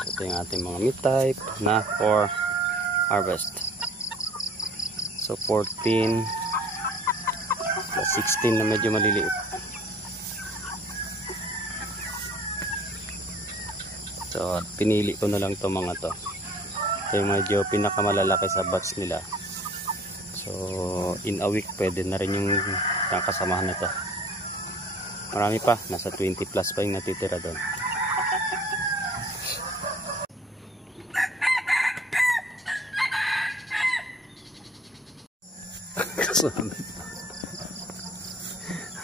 Ito yung ating mga meat type na for harvest. So 14 plus 16 na medyo maliliit. So pinili ko na lang to mga to. Ito yung medyo pinakamalalaki sa batch nila. So in a week pwede na rin yung kasamahan na to. Marami pa, nasa 20 plus pa yung natitira doon.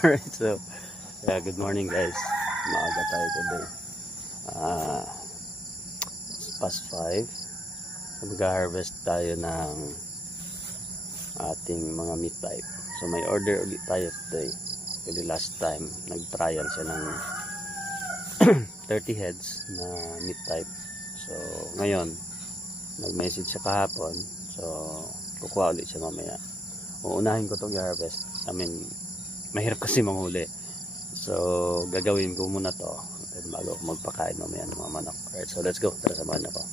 Alright, so yeah, good morning guys. Maaga tayo today. Past 5. Mag-harvest tayo ng ating mga meat type. So may order ulit tayo today. Kasi last time nag-trial siya ng 30 heads na meat type. So ngayon nag-message siya kahapon. So kukuha ulit siya mamaya. Uunahin ko itong i-harvest. I mean, mahirap kasi manghuli. So gagawin ko muna to bago ako magpakain mamaya ng mga manok. Alright, so let's go. Tara, samahan ako.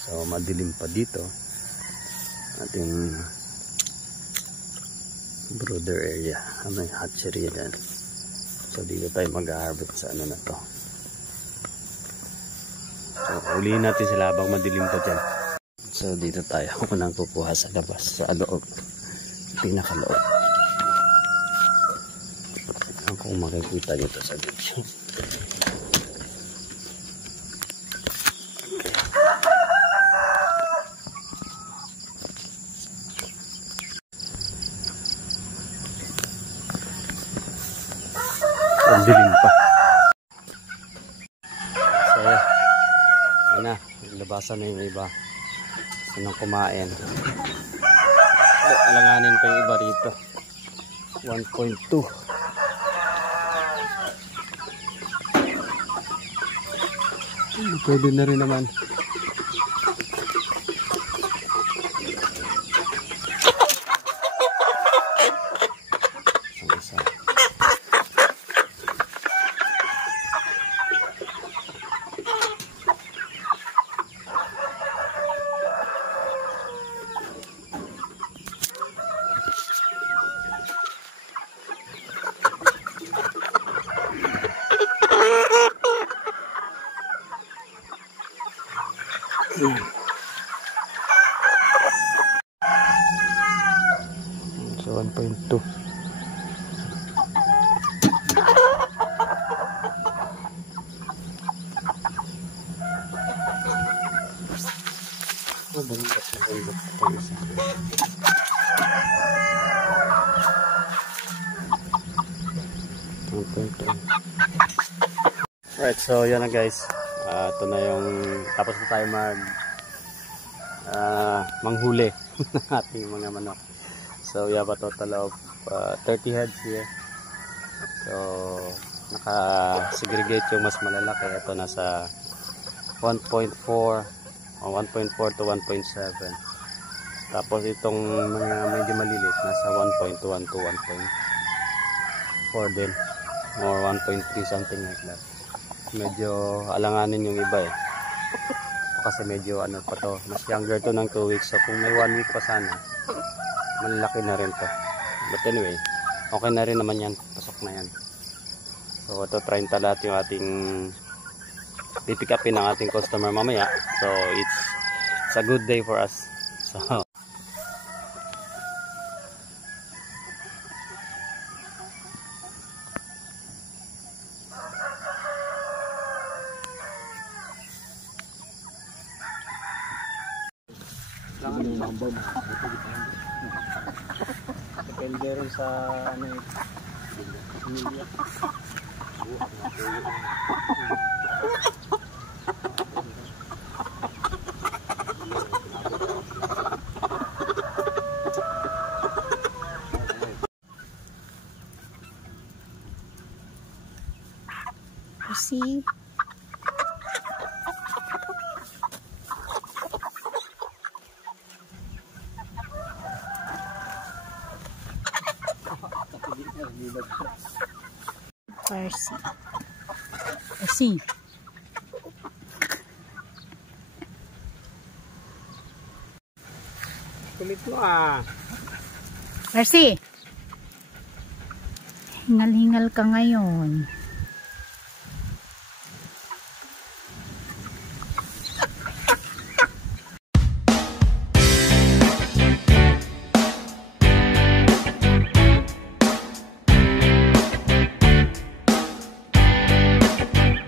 So madilim pa dito. Ating brooder area. May hatchery yan. So dito tayo mag-harvest sa ano na to. So ulihin natin sila habang madilim pa dyan. So dito tayo. Ako nang kukuha sa labas. Sa loob. Pinakaloob. Kung makikita nyo to sa video. Ang dilim pa. So yan na, labasan na yung iba. Anong kumain. Alanganin pa yung iba rito. 1.2. Pwede na rin naman. So 1.2. Oh, balik ito isa. Right, so yan na guys. Ito na yung tapos na tayo manghuli ng ating mga manok. So we have a total of 30 heads here. So naka-segregate yung mas malalaki. Ito nasa 1.4 o 1.4 to 1.7. Tapos itong mga medyo malilit nasa 1.1 to 1.4 din or 1.3 something like that. Medyo alanganin yung iba eh. Kasi medyo ano pa to, mas younger to ng 2 weeks. So kung may 1 week pa sana, malaki na rin to. But anyway, okay na rin naman yan. Pasok na yan. So ito 30 lahat yung ating pipick upin ng ating customer mamaya. So it's a good day for us. So depende rin sa ano yung pamilya. See? Farsi. See. kulit mo ah. Mercy. Hingal-hingal ka ngayon.